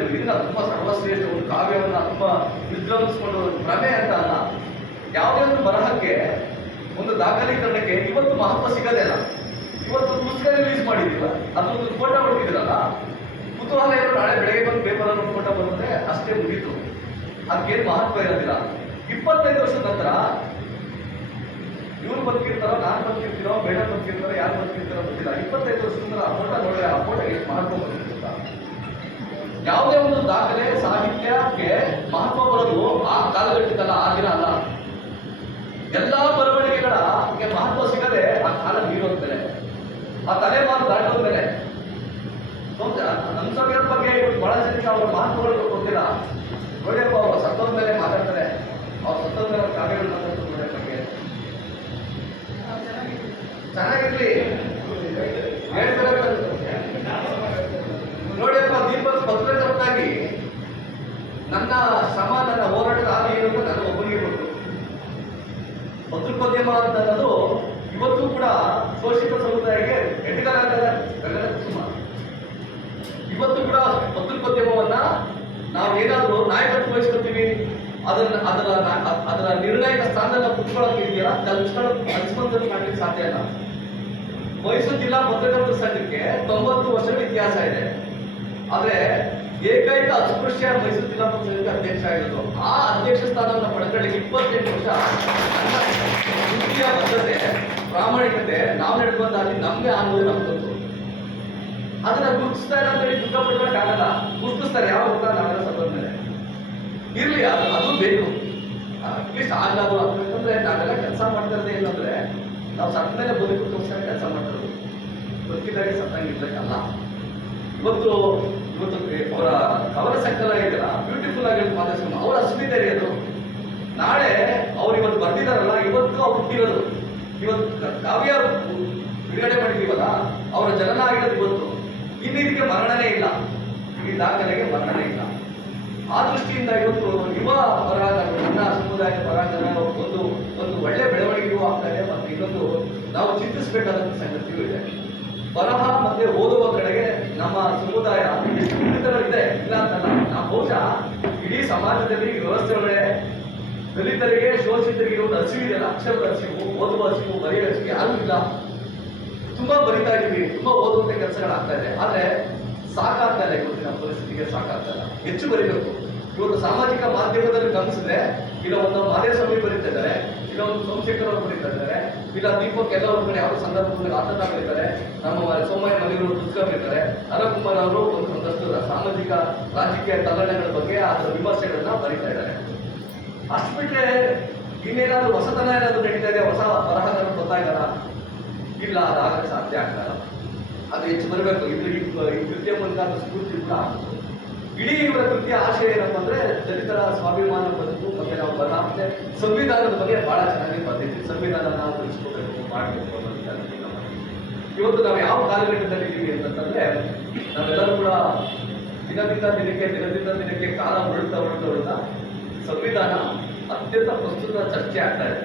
ಬರೆಯೋದು ಇದನ್ನ ತುಂಬಾ ಸರ್ವಶ್ರೇಷ್ಠ ಒಂದು ಕಾವ್ಯವನ್ನ ತುಂಬಾ ವಿಜೃಂಭಿಸಿಕೊಂಡು ಭ್ರಮೆ ಅಂತ ಅಲ್ಲ. ಯಾವುದೇ ಒಂದು ಬರಹಕ್ಕೆ ಒಂದು ದಾಖಲೀಕರಣಕ್ಕೆ ಇವತ್ತು ಮಹತ್ವ ಸಿಗದೇ ಇಲ್ಲ. ಇವತ್ತು ಪುಸ್ತಕ ರಿಲೀಸ್ ಮಾಡಿದೀವ, ಅದೊಂದು ಫೋಟೋ ಹೊಡ್ತಿದ್ರಲ್ಲ, ಕುತೂಹಲ ಏನು, ನಾಳೆ ಬೆಳಗ್ಗೆ ಬಂದು ಪೇಪರ್ ಅನ್ನು ಫೋಟೋ ಬರುತ್ತೆ, ಅಷ್ಟೇ ಮುಗೀತು. ಅದಕ್ಕೇನು ಮಹತ್ವ ಇರೋದಿಲ್ಲ. 25 ವರ್ಷದ ನಂತರ ಇವ್ರು ಬದುಕಿರ್ತಾರೋ, ನಾನು ಬದುಕಿರ್ತೀರೋ, ಬೇಡ ಬದುಕಿರ್ತಾರೋ, ಯಾರು ಬದುಕಿರ್ತಾರೋ ಗೊತ್ತಿಲ್ಲ. 25 ವರ್ಷದ ನಂತರ ಆ ಫೋಟೋ ನೋಡ್ರೆ ಆ ಫೋಟೋ ಎಷ್ಟು ಮಹತ್ವ ಬರುತ್ತೆ. ಯಾವುದೇ ಒಂದು ದಾಖಲೆ ಸಾಹಿತ್ಯಕ್ಕೆ ಮಹತ್ವ ಬರೋದು ಆ ಕಾಲಘಟ್ಟಕ್ಕಲ್ಲ, ಆ ದಿನ ಅಲ್ಲ. ಎಲ್ಲಾ ಬರವಣಿಗೆಗಳ ಮಹತ್ವ ಸಿಗದೆ ಆ ಕಾಲ ಮೀರೋದ್ಮೇಲೆ, ಆ ತಲೆಮಾರು ದಾಟೋದ್ಮೇಲೆ, ಹಂಸವ್ಯರ ಬಗ್ಗೆ ಬಹಳ ಜನಕ್ಕೆ ಅವರ ಮಹತ್ವಗಳು ಗೊತ್ತಿಲ್ಲ. ನೋಡಿಯಪ್ಪ, ಅವ್ರು ಸತ್ತೋದ ಮೇಲೆ ಮಾತಾಡ್ತಾರೆ, ಅವ್ರು ಸತ್ತೋದ ಮೇಲೆ ಅವ್ರ ಕಾವ್ಯಗಳು ಮಾತಾಡ್ತಾರೆ ಬಗ್ಗೆ ಚೆನ್ನಾಗಿರ್ಲಿ ಹೇಳ್ತಾರೆ. ನೋಡಿಯಪ್ಪ, ದೀಪಕ್ ಪತ್ರಕರ್ತಾಗಿ ನನ್ನ ಶ್ರಮ, ನನ್ನ ಹೋರಾಟದ ಹಾದಿ ಏನು ಅಂತ ನನಗೆ ಒಬ್ಬನಿಗೆ ಗೊತ್ತು. ಪತ್ರಿಕೋದ್ಯಮ ಅಂತ ಅನ್ನೋದು ಇವತ್ತು ಕೂಡ ಶೋಷಿತ ಸಮುದಾಯಕ್ಕೆ ಎಟುಕಲಾಗದ ಸುಮಾರು. ಇವತ್ತು ಕೂಡ ಪತ್ರಿಕೋದ್ಯಮವನ್ನ ನಾವು ಏನಾದರೂ ನಾಯಕತ್ವ ವಹಿಸ್ಕೊತೀವಿ, ಅದರ ನಿರ್ಣಾಯಕ ಸ್ಥಾನದಲ್ಲಿ ನಾವು ಕುತ್ಕೊಳ್ಳೋಕೆ ಇದೆಯಲ್ಲ, ಅನ್ಸ್ಕೊಂಡ್ರೆ ಮಾಡ್ಲಿಕ್ಕೆ ಸಾಧ್ಯ ಇಲ್ಲ. ಮೈಸೂರು ಜಿಲ್ಲಾ ಪತ್ರಕರ್ತರ ಸಂಘಕ್ಕೆ 90 ವರ್ಷಗಳ ಇತಿಹಾಸ ಇದೆ. ಆದ್ರೆ ಏಕೈಕ ಅಸ್ಪೃಶ್ಯ ಮೈಸೂರು ಜಿಲ್ಲಾ ಪತ್ರಕರ್ತರ ಅಧ್ಯಕ್ಷ ಆಗಿರೋದು. ಆ ಅಧ್ಯಕ್ಷ ಸ್ಥಾನವನ್ನು ಪಡ್ಕೊಳ್ಳಿಕ್ಕೆ 28 ವರ್ಷ ವೃತ್ತಿಯ ಬದ್ಧತೆ, ಪ್ರಾಮಾಣಿಕತೆ, ನಾವು ನಡೆದುಕೊಂಡಾಗಿ ನಮ್ಗೆ ಆಗೋದು ನಮ್ಗೊಂದು. ಅದನ್ನ ಗುರುತಿಸ್ತಾ ಇಲ್ಲ ಅಂತ ಹೇಳಿ ದುಃಖ ಪಡ್ಬೇಕಾಗಲ್ಲ. ಗುರುತಿಸ್ತಾರೆ ಯಾವಾಗ ನಾವೆಲ್ಲ ಸತ್ತ ಮೇಲೆ ಇರ್ಲಿ, ಅದು ಬೇಕು. ಅಟ್ಲೀಸ್ಟ್ ಆಗ್ಲಾದ್ರು. ಯಾಕಂದ್ರೆ ನಾವೆಲ್ಲ ಕೆಲಸ ಮಾಡ್ತಾ ಇರೋದೇ ಏನಂದ್ರೆ, ನಾವು ಸತ್ತ ಮೇಲೆ ಬದುಕೋಸ್ಕರ ಕೆಲಸ ಮಾಡ್ತಿರೋದು, ಬದುಕಿದಾಗೆ ಸತ್ತಂಗಿರ್ಬೇಕಲ್ಲ. ಇವತ್ತು ಅವರ ಕವನ ಸಂಕಲನ ಇದೆಯಲ್ಲ, ಬ್ಯೂಟಿಫುಲ್ ಆಗಿ ಮಾತಾಡ್ಸ್ಕೊಂಡು ಅವ್ರ ಅಸ್ಮಿತೆ ಅದು. ನಾಳೆ ಅವ್ರು ಇವತ್ತು ಬರ್ದಿದಾರಲ್ಲ, ಇವತ್ತು ಅವ್ರು ಹುಟ್ಟಿರೋದು. ಇವತ್ತು ಕಾವ್ಯ ಬಿಡುಗಡೆ ಮಾಡಿದೀವಲ್ಲ, ಅವರ ಜನನ ಆಗಿರೋದು ಇವತ್ತು. ಇನ್ನು ಇದಕ್ಕೆ ಮರಣನೇ ಇಲ್ಲ, ಈ ದಾಖಲೆಗೆ ಮರಣನೇ ಇಲ್ಲ. ಆ ದೃಷ್ಟಿಯಿಂದ ಇವತ್ತು ಯುವ ಬರಹಗಾರರು, ನನ್ನ ಸಮುದಾಯದ ಬರಹಗಾರರು ಒಂದು ಒಳ್ಳೆ ಬೆಳವಣಿಗೆಯೂ ಆಗ್ತಾ ಇದೆ. ಮತ್ತು ಇನ್ನೊಂದು ನಾವು ಚಿಂತಿಸಬೇಕಾದಂಥ ಸಂಗತಿಯೂ ಇದೆ. ಬರಹ ಮತ್ತೆ ಓದುವ ಕಡೆಗೆ ನಮ್ಮ ಸಮುದಾಯ ಇದೆ, ಇಲ್ಲ ಅಂತಲ್ಲ. ನಾವು ಬಹುಶಃ ಇಡೀ ಸಮಾಜದಲ್ಲಿ ವ್ಯವಸ್ಥೆ ಒಳಗಡೆ ದಲಿತರಿಗೆ, ಶೋಷಿತರಿಗೆ ಒಂದು ಹಸಿವಿದೆ, ಅಕ್ಷರದ ಹಸಿವು, ಓದುವ ಹಸಿವು, ಬರೆಯುವ ಹಸಿವು ಯಾರೂ ಇಲ್ಲ. ತುಂಬಾ ಬರಿತಾ ಇದ್ದೀವಿ, ತುಂಬಾ ಓದುವಂತ ಕೆಲಸಗಳಾಗ್ತಾ ಇದೆ. ಆದ್ರೆ ಸಾಕಾಗ್ತಾ ಇಲ್ಲ. ಇವತ್ತಿನ ಪರಿಸ್ಥಿತಿಗೆ ಸಾಕಾಗ್ತಾ ಇಲ್ಲ. ಹೆಚ್ಚು ಬರೀಬೇಕು. ಇವತ್ತು ಸಾಮಾಜಿಕ ಮಾಧ್ಯಮದಲ್ಲಿ ಗಮನಿಸಿದ್ರೆ, ಇಲ್ಲ ಒಂದು ಮಾದೇಸ್ವಾಮಿ ಬರೀತಾ ಇದ್ದಾರೆ, ಇಲ್ಲ ಒಂದು ಸೋಮಶೇಖರ್ ಅವರು ಬರೀತಾ ಇದ್ದಾರೆ, ಇಲ್ಲ ದೀಪಕ್ ಎಲ್ಲರೂ ಕಡೆ ಯಾವ ಸಂದರ್ಭದಲ್ಲಿ ಆತನ ಬರೀತಾರೆ, ನಮ್ಮ ಸೋಮಯ್ಯ ಮನೆಯವರು ಪುಸ್ತಕ ಬರೀತಾರೆ, ಅನಂತಕುಮಾರ್ ಅವರು ಒಂದಷ್ಟು ಸಾಮಾಜಿಕ ರಾಜಕೀಯ ತಲ್ಲಣಗಳ ಬಗ್ಗೆ ಅದರ ವಿಮರ್ಶೆಗಳನ್ನ ಬರೀತಾ ಇದ್ದಾರೆ. ಅಷ್ಟು ಬಿಟ್ಟರೆ ಇನ್ನೇನಾದ್ರೂ ಹೊಸತನ ಏನಾದ್ರು ನಡೀತಾ ಇದೆ, ಹೊಸ ಬರಹಗಳನ್ನು ಬರ್ತಾ ಇದ್ದಾರ? ಇಲ್ಲ, ಅದಾಗಕ್ಕೆ ಸಾಧ್ಯ ಆಗ್ತಾರ. ಅದು ಹೆಚ್ಚು ಬರಬೇಕು. ಈ ಕೃತಿಯ ಮೂಲಕ ಸ್ಫೂರ್ತಿ ಕೂಡ ಆಗ್ತದೆ. ಇಡೀ ಇವರ ಕೃತಿಯ ಆಶಯ ಏನಪ್ಪ ಅಂದ್ರೆ, ದಲಿತರ ಸ್ವಾಭಿಮಾನ ಬದುಕು, ಮತ್ತೆ ನಾವು ಬರಹ, ಮತ್ತೆ ಸಂವಿಧಾನದ ಬಗ್ಗೆ ಬಹಳ ಚೆನ್ನಾಗಿ ಬರ್ತಿದ್ವಿ. ಸಂವಿಧಾನ ನಾವು ತಿಳಿಸ್ಕೋಬೇಕು, ಮಾಡಬೇಕು ಅನ್ನೋದಕ್ಕೆ ಇವತ್ತು ನಾವು ಯಾವ ಕಾಲಘಟ್ಟದಲ್ಲಿ ಇದ್ದೀವಿ ಅಂತಂದ್ರೆ, ನಾವೆಲ್ಲರೂ ಕೂಡ ದಿನದಿಂದ ದಿನಕ್ಕೆ ಕಾಲ ಹೊರಡ್ತಾ ಸಂವಿಧಾನ ಅತ್ಯಂತ ಪ್ರಸ್ತುತ ಚರ್ಚೆ ಆಗ್ತಾ ಇದೆ.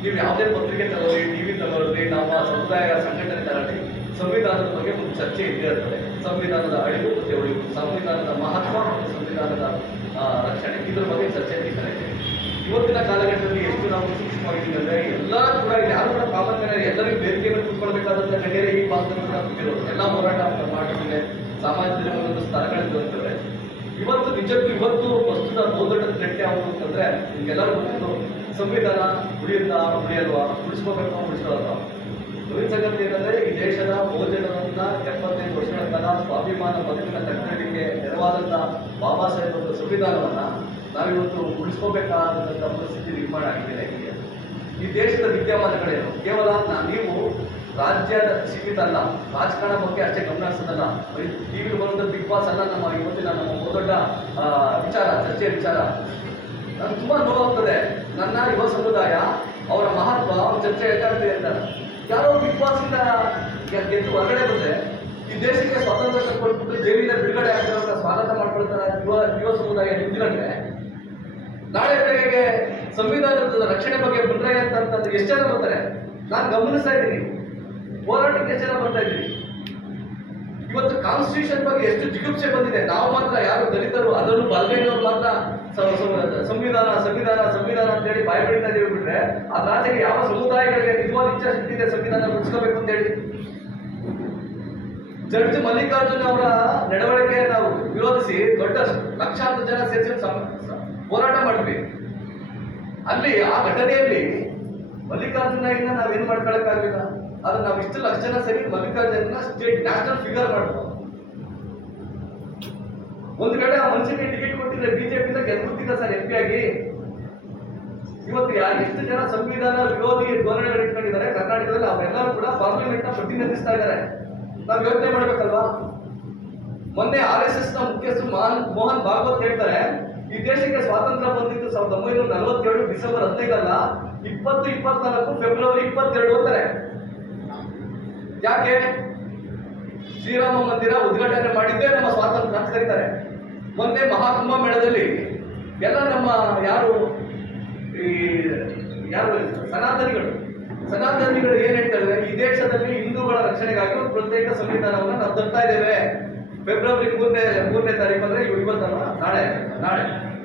ನೀವು ಯಾವುದೇ ಪತ್ರಿಕೆ ತಗೊಳ್ಳಿ, ಟಿವಿ ತಗೊಳ್ಳಿ, ನಮ್ಮ ಸಮುದಾಯ ಸಂಘಟನೆ ತಗೊಳ್ಳಿ, ಸಂವಿಧಾನದ ಬಗ್ಗೆ ಒಂದು ಚರ್ಚೆ ಇದ್ದೇ ಇರ್ತದೆ. ಸಂವಿಧಾನದ ಅಳಿವು ಮತ್ತೆ ಉಳಿವು, ಸಂವಿಧಾನದ ಮಹತ್ವ ಮತ್ತು ಸಂವಿಧಾನದ ರಕ್ಷಣೆ, ಇದ್ರ ಬಗ್ಗೆ ಚರ್ಚೆ ನಡೀತಾ ಇದೆ. ಇವತ್ತಿನ ಕಾಲಘಟ್ಟದಲ್ಲಿ ಎಷ್ಟು ನಾವು ಸೂಕ್ಷ್ಮವಾಗಿದ್ದೀವಿ ಅಂದ್ರೆ, ಎಲ್ಲರೂ ಕೂಡ ಯಾರು ಕೂಡ ಕಾಮನ್ ಮ್ಯಾನ್, ಎಲ್ಲರಿಗೂ ಬೇಡಿಕೆ ಮೇಲೆ ಕೂತ್ಕೊಳ್ಬೇಕಾದಂತ ಗಣ್ಯರೇ ಈ ಭಾಗದಲ್ಲಿ ಕೂಡ ಕೂತಿರೋದು. ಎಲ್ಲ ಹೋರಾಟ ಮಾಡಿದ್ರೆ ಸಮಾಜದಲ್ಲಿ ಒಂದೊಂದು ಸ್ಥಳಗಳಲ್ಲಿ ಬರ್ತವೆ. ಇವತ್ತು ನಿಜಕ್ಕೂ ಇವತ್ತು ಪ್ರಸ್ತುತ ಬಹುದೊಡ್ಡ ಥ್ರೆಟ್ ಯಾವುದು ಅಂತಂದ್ರೆ, ನಿಮ್ಗೆಲ್ಲರೂ ಗೊತ್ತಿದ್ದು, ಸಂವಿಧಾನ ಉಳಿಯುತ್ತಾ ಉಳಿಯಲ್ವಾ, ಉಳಿಸ್ಕೋಬೇಕು ಉಳಿಸೋಲ್ವಾ? ನವೀನ್ ಸಂಗತಿ ಏನಂದ್ರೆ, ಈ ದೇಶದ ಬಹುಜನರನ್ನ 75 ವರ್ಷಗಳ ಕಾಲ ಸ್ವಾಭಿಮಾನ ಬದುಕಿನ ಕಟ್ಟಡಕ್ಕೆ ನೆರವಾದಂತ ಬಾಬಾ ಸಾಹೇಬ್ ಅವರ ಸಂವಿಧಾನವನ್ನ ನಾವಿವತ್ತು ಉಳಿಸ್ಕೋಬೇಕಾದಂತ ಪರಿಸ್ಥಿತಿ ನಿರ್ಮಾಣ ಆಗಿದೆ. ಈ ದೇಶದ ವಿದ್ಯಮಾನಗಳೇನು? ಕೇವಲ ನೀವು ರಾಜ್ಯದ ಸೀಮಿತ ಅಲ್ಲ, ರಾಜಕಾರಣ ಬಗ್ಗೆ ಅಷ್ಟೇ ಗಮನ ಹರಿಸೋದಲ್ಲ. ಟಿವಿ ಬರುವಂತ ಬಿಗ್ ಬಾಸ್ ಅಲ್ಲ ನಮ್ಮ ಇವತ್ತಿನ ಬಹುದೊಡ್ಡ ವಿಚಾರ, ಚರ್ಚೆ ವಿಚಾರ. ನನ್ಗೆ ತುಂಬಾ ನೋವಾಗ್ತದೆ. ನನ್ನ ಯುವ ಸಮುದಾಯ ಅವರ ಮಹತ್ವ ಚರ್ಚೆ ಹೇಳ್ತಾಗ್ತದೆ ಅಂತಾರೆ. ಯಾರೋ ಬಿಗ್ ಬಾಸ್ ಇಂದ ಗೆದ್ದು ಹೊರಗಡೆ ಬಂದ್ರೆ, ಈ ದೇಶಕ್ಕೆ ಸ್ವಾತಂತ್ರ್ಯ ಕೊಟ್ಬಿಟ್ಟು ಜೈಲಿನ ಬಿಡುಗಡೆ ಆಗ್ತಿರೋ ಸ್ವಾಗತ ಮಾಡ್ಕೊಳ್ತಾರೆ ಯುವ ಸಮುದಾಯ ನಿಂತಿದ್ರೆ, ನಾಳೆ ಬೆಳಗ್ಗೆ ಸಂವಿಧಾನದ ರಕ್ಷಣೆ ಬಗ್ಗೆ ಬಂದ್ರೆ ಅಂತಂದ್ರೆ ಎಷ್ಟು ಜನ ಬರ್ತಾರೆ? ನಾನು ಗಮನಿಸ್ತಾ ಇದ್ದೀನಿ, ಹೋರಾಟಕ್ಕೆ ಎಷ್ಟು ಜನ ಬರ್ತಾ ಇದ್ದೀನಿ. ಇವತ್ತು ಕಾನ್ಸ್ಟಿಟ್ಯೂಷನ್ ಬಗ್ಗೆ ಎಷ್ಟು ಜಿಗುಪ್ಸೆ ಬಂದಿದೆ. ನಾವು ಮಾತ್ರ ಯಾರು ದಲಿತರು, ಅದರಲ್ಲೂ ಬಲಗೈನವ್ರು ಮಾತ್ರ ಸಂವಿಧಾನ ಸಂವಿಧಾನ ಸಂವಿಧಾನ ಅಂತ ಹೇಳಿ ಬಾಯಿ ಬಿಡ್ತಾ ಇದೀವಿ ಬಿಟ್ರೆ, ಅದಾಚೆಗೆ ಯಾವ ಸಮುದಾಯಗಳಿಗೆ ನಿಜವಾದ ಇಚ್ಛಾಶಕ್ತಿ ಇದೆ ಸಂವಿಧಾನ ರೂಪಿಸ್ಕೋಬೇಕು ಅಂತ ಹೇಳಿ? ಜಡ್ಜ್ ಮಲ್ಲಿಕಾರ್ಜುನ್ ಅವರ ನಡವಳಿಕೆ ನಾವು ವಿರೋಧಿಸಿ ದೊಡ್ಡ ಲಕ್ಷಾಂತರ ಜನ ಸೇರಿಸಿ ಹೋರಾಟ ಮಾಡಿದ್ವಿ. ಅಲ್ಲಿ ಆ ಘಟನೆಯಲ್ಲಿ ಮಲ್ಲಿಕಾರ್ಜುನ ನಾವೇನು ಮಾಡ್ಕೊಳಕ್ಕಾಗಲಿಲ್ಲ. ಆದ್ರೆ ನಾವು ಇಷ್ಟು ಲಕ್ಷ ಜನ ಸೇರಿ ಮಲ್ಲಿಕಾರ್ಜುನ ಸ್ಟೇಟ್ ನ್ಯಾಷನಲ್ ಫಿಗರ್ ಮಾಡ್ಬೋದು. ಒಂದು ಕಡೆ ಆ ಮನುಷ್ಯನಿಗೆ ಟಿಕೆಟ್ ಕೊಟ್ಟಿದ್ರೆ ಬಿಜೆಪಿಯಿಂದ ಗೆದ್ಬಿಡ್ತಿದ್ದ ಸರ್ ಎಂ ಪಿ ಆಗಿ. ಇವತ್ತು ಎಷ್ಟು ಜನ ಸಂವಿಧಾನ ವಿರೋಧಿ ಧೋರಣೆಗಳು ಇಟ್ಕೊಂಡಿದ್ದಾರೆ ಕರ್ನಾಟಕದಲ್ಲಿ, ಅವರೆಲ್ಲರೂ ಕೂಡ ಪಾರ್ಲಿಮೆಂಟ್ ನ ಪ್ರತಿನಿಧಿಸ್ತಾ ಇದ್ದಾರೆ. ನಾವು ಯೋಚನೆ ಮಾಡ್ಬೇಕಲ್ವಾ? ಮೊನ್ನೆ RSS ನ ಮುಖ್ಯಸ್ಥರು ಮೋಹನ್ ಭಾಗವತ್ ಹೇಳ್ತಾರೆ, ಈ ದೇಶಕ್ಕೆ ಸ್ವಾತಂತ್ರ್ಯ ಬಂದಿದ್ದು 1947 ಡಿಸೆಂಬರ್ 15 ಅಲ್ಲ, 2024 ಫೆಬ್ರವರಿ 22 ಅಂತಾರೆ. ಯಾಕೆ? ಶ್ರೀರಾಮ ಮಂದಿರ ಉದ್ಘಾಟನೆ ಮಾಡಿದ್ದೇ ನಮ್ಮ ಸ್ವಾತಂತ್ರ್ಯ ಅಂತ ಕರೀತಾರೆ. ಮೊನ್ನೆ ಮಹಾಕುಂಭ ಮೇಳದಲ್ಲಿ ಎಲ್ಲ ನಮ್ಮ ಯಾರು ಸನಾತನಿಗಳು ಏನ್ ಹೇಳ್ತಾರೆ, ಈ ದೇಶದಲ್ಲಿ ಹಿಂದೂಗಳ ರಕ್ಷಣೆಗಾಗಿ ಒಂದು ಪ್ರತ್ಯೇಕ ಸಂವಿಧಾನವನ್ನು ನಾವು ತರ್ತಾ ಇದ್ದೇವೆ. ಫೆಬ್ರವರಿ 3ನೇ ತಾರೀಕು ಅಂದ್ರೆ ಇವತ್ತಲ್ಲ, ನಾಳೆ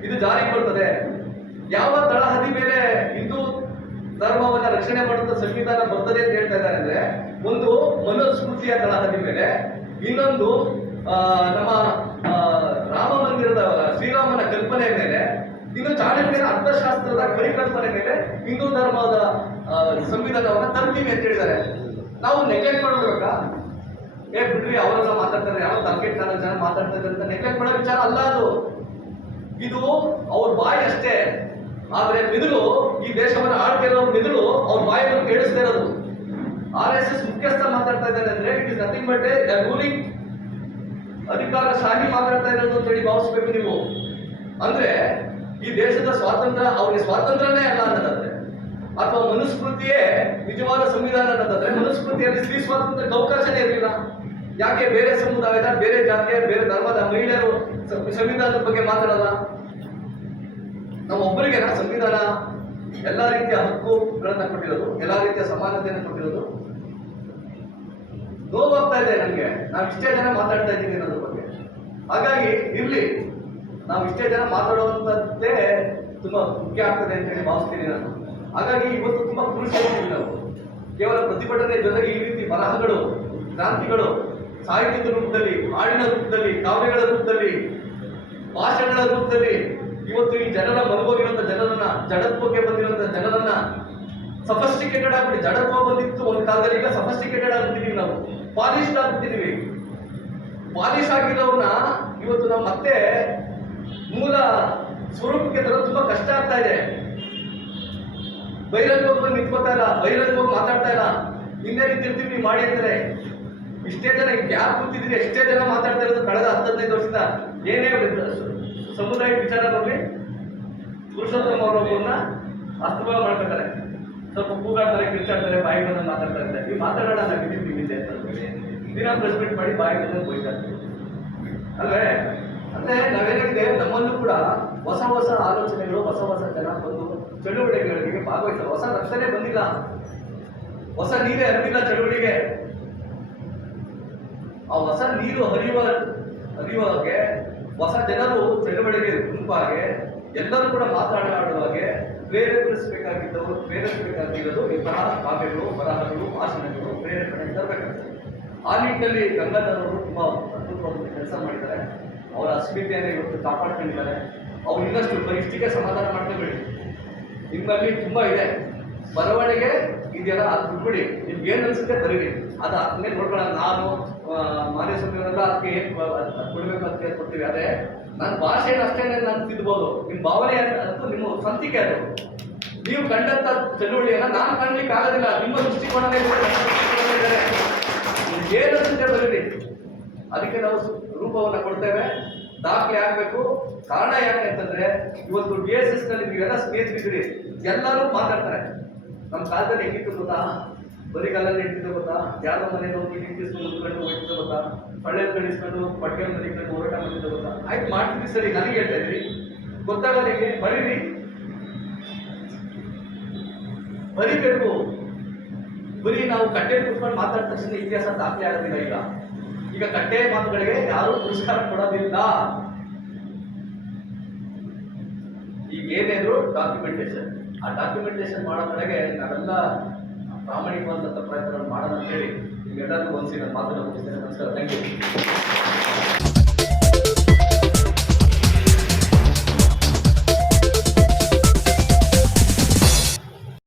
ಇದು ಜಾರಿಗೆ ಬರ್ತದೆ. ಯಾವ ತಳಹದಿ ಮೇಲೆ ಹಿಂದೂ ಧರ್ಮವನ್ನ ರಕ್ಷಣೆ ಮಾಡುವಂತ ಸಂವಿಧಾನ ಬರ್ತದೆ ಅಂತ ಹೇಳ್ತಾ ಇದ್ದಾರೆ ಅಂದ್ರೆ, ಒಂದು ಮನುಸ್ಮೃತಿಯ ತಳಹದಿ ಮೇಲೆ, ಇನ್ನೊಂದು ನಮ್ಮ ರಾಮ ಮಂದಿರದ ಶ್ರೀರಾಮನ ಕಲ್ಪನೆ ಮೇಲೆ, ಇನ್ನು ಚಾಣಕ್ಯನ ಅರ್ಥಶಾಸ್ತ್ರದ ಪರಿಕಲ್ಪನೆ ಮೇಲೆ ಹಿಂದೂ ಧರ್ಮದ ಸಂವಿಧಾನವನ್ನ ತರ್ತೀವಿ ಅಂತ ಹೇಳಿದ್ದಾರೆ. ನಾವು ನೆಗ್ಲೆಕ್ಟ್ ಮಾಡ್ಬೇಕಾ? ಬಿಡ್ರಿ, ಅವರೆಲ್ಲ ಮಾತಾಡ್ತಾರೆ, ಯಾವ ತರ್ಕೆಟ್ ಜನ ಮಾತಾಡ್ತಾ ಇದ್ದಾರೆ ಅಂತ ನೆಗ್ಲೆಕ್ಟ್ ಮಾಡೋ ವಿಚಾರ ಅಲ್ಲ ಅದು. ಇದು ಅವ್ರ ಬಾಯಿ ಅಷ್ಟೇ, ಆದ್ರೆ ಮಿದುಳು, ಈ ದೇಶವನ್ನ ಆಳ್ತಾ ಇರೋ ಮಿದುಳು ಅವ್ರ ಬಾಯಿಯನ್ನು ಕೇಳಿಸ್ತಾ ಇರೋದು. RSS ಮುಖ್ಯಸ್ಥ ಮಾತಾಡ್ತಾ ಇದ್ದಾರೆ ಅಂದ್ರೆ it is nothing but a ruling ಅಧಿಕಾರಶಾಹಿ ಮಾತಾಡ್ತಾ ಇರೋದು ಅಂತ ಹೇಳಿ ಭಾವಿಸ್ಬೇಕು ನೀವು. ಅಂದ್ರೆ ಈ ದೇಶದ ಸ್ವಾತಂತ್ರ್ಯ ಅವ್ರಿಗೆ ಸ್ವಾತಂತ್ರ್ಯನೇ ಅಲ್ಲ ಅನ್ನೋದಾದ್ರೆ, ಅಥವಾ ಮನುಸ್ಮೃತಿಯೇ ನಿಜವಾದ ಸಂವಿಧಾನ ಅನ್ನೋದಾದ್ರೆ, ಮನುಸ್ಮೃತಿಯಲ್ಲಿ ಸ್ತ್ರೀ ಸ್ವಾತಂತ್ರ್ಯಕ್ಕೆ ಅವಕಾಶನೇ ಇರಲಿಲ್ಲ. ಯಾಕೆ ಬೇರೆ ಸಮುದಾಯದ, ಬೇರೆ ಜಾತಿಯ, ಬೇರೆ ಧರ್ಮದ ಮಹಿಳೆಯರು ಸಂವಿಧಾನದ ಬಗ್ಗೆ ಮಾತಾಡಲ್ಲ? ನಾವು ಒಬ್ಬರಿಗೆ ಸಂವಿಧಾನ ಎಲ್ಲಾ ರೀತಿಯ ಹಕ್ಕುಗಳನ್ನ ಕೊಟ್ಟಿರೋದು, ಎಲ್ಲಾ ರೀತಿಯ ಸಮಾನತೆಯನ್ನು ಕೊಟ್ಟಿರೋದು. ನೋವಾಗ್ತಾ ಇದೆ ನನಗೆ, ನಾವು ಇಷ್ಟೇ ಜನ ಮಾತಾಡ್ತಾ ಇದ್ದೀವಿ ಅನ್ನೋದ್ರ ಬಗ್ಗೆ. ಹಾಗಾಗಿ ಇರ್ಲಿ, ನಾವು ಇಷ್ಟೇ ಜನ ಮಾತಾಡುವಂಥದ್ದೇ ತುಂಬಾ ಮುಖ್ಯ ಆಗ್ತದೆ ಅಂತ ಹೇಳಿ ಭಾವಿಸ್ತೀನಿ ನಾನು. ಹಾಗಾಗಿ ಇವತ್ತು ತುಂಬಾ ಕೃಷಿಯಾಗಿದ್ದೀವಿ ನಾವು. ಕೇವಲ ಪ್ರತಿಭಟನೆ ಜೊತೆಗೆ ಈ ರೀತಿ ಬರಹಗಳು, ಕ್ರಾಂತಿಗಳು, ಸಾಹಿತ್ಯದ ರೂಪದಲ್ಲಿ, ಹಾಡಿನ ರೂಪದಲ್ಲಿ, ಕಾವ್ಯಗಳ ರೂಪದಲ್ಲಿ, ಭಾಷಣಗಳ ರೂಪದಲ್ಲಿ ಇವತ್ತು ಈ ಜನರ ಮನಗೋಗಿರುವಂತ ಜನರನ್ನ, ಜಡತ್ವಕ್ಕೆ ಬಂದಿರುವಂತ ಜನರನ್ನ ಸಫಸ್ಟಿಕೇಟೆಡ್ ಆಗ್ಬಿಟ್ಟು, ಜಡತ್ವ ಬಂದಿತ್ತು ಒಂದು ಕಾಲದಲ್ಲಿ, ಈಗ ಸಫಸ್ಟಿಕೇಟೆಡ್ ಆಗ್ಬಿಟ್ಟಿದೀವಿ ನಾವು, ಪಾಲಿಶ್ ಆಗ್ಬಿಟ್ಟಿದೀವಿ. ಪಾಲಿಶ್ ಆಗಿರೋರ್ನ ಇವತ್ತು ನಾವು ಮತ್ತೆ ಮೂಲ ಸ್ವರೂಪಕ್ಕೆ ತರೋದು ತುಂಬಾ ಕಷ್ಟ ಆಗ್ತಾ ಇದೆ. ಬಹಿರಂಗವಾಗಿ ನಿಂತ್ಕೋತಾ ಇಲ್ಲ, ಬಹಿರಂಗವಾಗಿ ಮಾತಾಡ್ತಾ ಇಲ್ಲ. ಹಿಂದೆ ನಿಂತಿರ್ತೀವಿ ಮಾಡಿ ಅಂತಾರೆ. ಇಷ್ಟೇ ಜನ ಯಾರು ಕೂತಿದ್ರೆ ಎಷ್ಟೇ ಜನ ಮಾತಾಡ್ತಾ ಇರೋದು ಕಳೆದ 10-15 ವರ್ಷದಿಂದ. ಏನೇ ಸಮುದಾಯ ವಿಚಾರ ಬರಲಿ, ಪುರುಷೋತ್ತಮ ಅವರೊಬ್ಬರನ್ನ ಅಸ್ತಮ ಮಾಡ್ಕೊತಾರೆ, ಸ್ವಲ್ಪ ಕೂಗಾಡ್ತಾರೆ, ಕಿರ್ಚಾಡ್ತಾರೆ, ಬಾಯಿ ಬಂದ ಮಾತಾಡ್ತಾ ಇರ್ತಾರೆ. ಈ ಮಾತಾಡೋಣ ನಾವು ಬಿಟ್ಟಿರ್ತೀವಿ ದಿನ ಪ್ರೆಸ್ ಮೀಟ್ ಮಾಡಿ ಬಾಯಿ ಬಂದ ಹೋಯ್ತಾ ಇರ್ತೀವಿ ಅಲ್ವೇ? ಅಂದ್ರೆ ನಾವೇನಾಗಿದೆ, ನಮ್ಮಲ್ಲೂ ಕೂಡ ಹೊಸ ಹೊಸ ಆಲೋಚನೆಗಳು, ಹೊಸ ಜನ ಬಂದು ಚಳುವಳಿಗಳಿಗೆ ಭಾಗವಹಿಸ್ತಾರೆ. ಹೊಸ ರಕ್ಷಣೆ ಬಂದಿಲ್ಲ, ಹೊಸ ನೀರೇ ಹರಿದಿಲ್ಲ ಚಳುವಳಿಗೆ. ಆ ಹೊಸ ನೀರು ಹರಿಯುವಾಗೆ ಹೊಸ ಜನರು ಚಳುವಳಿಗೆ ಗುಂಪಾಗೆ ಎಲ್ಲರೂ ಕೂಡ ಮಾತನಾಡುವಾಗೆ ಪ್ರೇರೇಪಿಸಬೇಕಾಗಿರೋದು ಇಂತಹ ಕಾವ್ಯಗಳು, ಬರಹಗಳು, ಭಾಷಣಗಳು ಪ್ರೇರೇಪಣೆ ತರಬೇಕಾಗ್ತದೆ. ಆ ನಿಟ್ಟಿನಲ್ಲಿ ಗಂಗಾಧರವರು ತುಂಬಾ ಅದ್ಭುತವಾದ ಕೆಲಸ ಮಾಡಿದ್ದಾರೆ. ಅವರ ಅಸ್ಮಿತೆಯನ್ನು ಇವತ್ತು ಕಾಪಾಡ್ಕೊಂಡಿದ್ದಾರೆ. ಅವ್ರು ಇನ್ನಷ್ಟು ಪರಿಸ್ಥಿತಿಗೆ ಸಮಾಧಾನ ಮಾಡ್ಕೊಬೇಡಿ. ನಿಮ್ಮಲ್ಲಿ ತುಂಬಾ ಇದೆ ಬರವಣಿಗೆ ಇದೆಯಲ್ಲ, ಅದು ಬಿಟ್ಬಿಡಿ. ನಿಮ್ಗೆ ಏನು ಅನ್ಸುತ್ತೆ ಬರೀರಿ, ಅದು ಅದನ್ನೇ ನೋಡ್ಕೊಳ್ಳೋಣ. ನಾನು ಮಾನ್ಯಸ್ವಾಮಿಯವರೆಲ್ಲ ಅದಕ್ಕೆ ಏನು ಕೊಡ್ಬೇಕು ಅಂತ ಕೊಡ್ತೀವಿ. ಅದೇ ನನ್ನ ಭಾಷೆನ ಅಷ್ಟೇ ನಾನು ತಿದ್ಬೋದು, ನಿಮ್ಮ ಭಾವನೆ ಅಂತೂ ನಿಮ್ಮ ಸ್ವಂತಿಕೆ. ಅದು ನೀವು ಕಂಡಂತ ಚಳುವಳಿಯನ್ನ ನಾನು ಕಾಣ್ಲಿಕ್ಕೆ ಆಗೋದಿಲ್ಲ. ನಿಮ್ಮ ದೃಷ್ಟಿಕೋನನೇ ಏನು ಅನ್ಸುತ್ತೆ ಬರೀರಿ. ಅದಕ್ಕೆ ನಾವು ರೂಪವನ್ನ ಕೊಡ್ತೇವೆ, ದಾಖಲೆ ಆಗ್ಬೇಕು. ಕಾರಣ ಯಾಕೆ ಅಂತಂದ್ರೆ, ಇವತ್ತು DSS ನಲ್ಲಿ ನೀವೆಲ್ಲ ಸ್ನೇಹಿತರಿದ್ದೀರಿ, ಎಲ್ಲರೂ ಮಾತಾಡ್ತಾರೆ. ನಮ್ಮ ಕಾಲದಲ್ಲಿ ಹೆಂಗಿತ್ತು ಗೊತ್ತಾ? ಬರಿಗಾಲಲ್ಲಿ ಇಟ್ಟಿದ್ದು ಗೊತ್ತಾ? ಯಾವ್ದೋ ಮನೇಲಿ ಹೋಗಿ ನಿಂತಿಸ್ಕೊಂಡು ಮುಂದ್ಕೊಂಡು ಹೋಗ್ತಿದ್ದು ಗೊತ್ತಾ? ಪಳ್ಳೆ ಕಳಿಸ್ಕೊಂಡು ಪಟ್ಕೆ ಮರಿಕೊಂಡು ಹೋರಾಟ ಮಾಡಿದ್ದು ಗೊತ್ತಾ? ಆಯ್ತು, ಮಾಡ್ತಿದ್ವಿ ಸರಿ, ನನಗೆ ಹೇಳ್ತಾ ಇದ್ರಿ, ಗೊತ್ತಾಗಲ್ಲ ಹೇಗೆ? ಬರೀರಿ, ಬರಿಬೇಕು. ಬರೀ ನಾವು ಕಟ್ಟೆ ಕುತ್ಕೊಂಡು ಮಾತಾಡಿದ ತಕ್ಷಣ ಇತಿಹಾಸ ದಾಖಲೆ ಆಗೋದಿಲ್ಲ. ಈಗ ಈಗ ಕಟ್ಟೆ ಮಾತುಗಳಿಗೆ ಯಾರು ಪುರಸ್ಕಾರ ಕೊಡೋದಿಲ್ಲ. ಈಗ ಏನೇನು ಡಾಕ್ಯುಮೆಂಟೇಶನ್, ಆ ಡಾಕ್ಯುಮೆಂಟೇಶನ್ ಮಾಡೋ ಕಡೆಗೆ ನಾವೆಲ್ಲ ಪ್ರಾಮಾಣಿಕವಾದಂಥ ಪ್ರಯತ್ನ ಮಾಡೋಣ ಅಂತ ಹೇಳಿ ನಿಮ್ಗೆಲ್ಲರಿಗೂ ಒಂದ್ಸಿ ನನ್ನ ಮಾತನ್ನು ಮುಗಿಸ್ತೇನೆ. ನಮಸ್ಕಾರ, ಥ್ಯಾಂಕ್ ಯು.